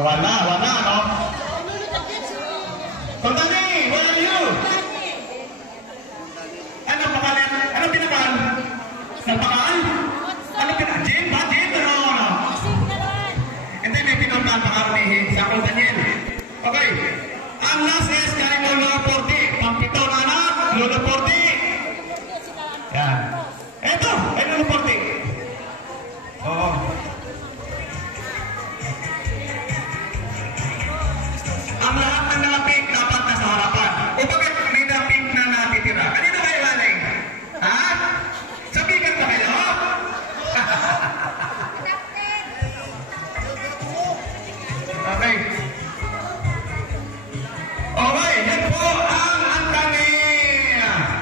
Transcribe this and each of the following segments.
Wala, no? Kontani, where are you? Ano pangalan? Ano pinakalan? Nagpakaan? Ano pinakalan? Jim? Ba? Jim? Ano? Hindi, may pinuntahan pa kami sa Daniel. Okay. Ang last is kay Lolo Porti. Pampito na anak, Lolo Porti. Yan. Eto, ay Lolo Porti. Oo. Ang lahat ng napik dapat nasa harapan. O bakit may napik na natitira? Kanino kayo galing? Ha? Sabigan ba kayo? Okay. Okay, yan po ang antang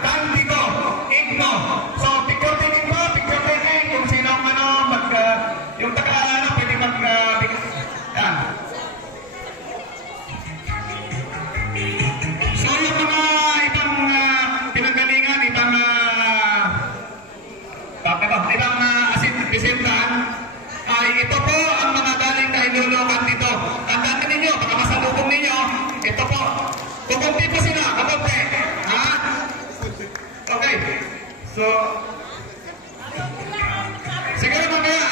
Candido Igno. So, picture taking po, picture taking. Kung sino yung taga-alala, pwede yan. So, yung mga ibang pinanggalingan, ibang asintan, ay ito po ang mga galing kay Lolo Candido. Tandaan ninyo, baka masalubong ninyo, ito po. Kukunti pa sila, kukunti. Ha? Okay. So, siguro mamaya,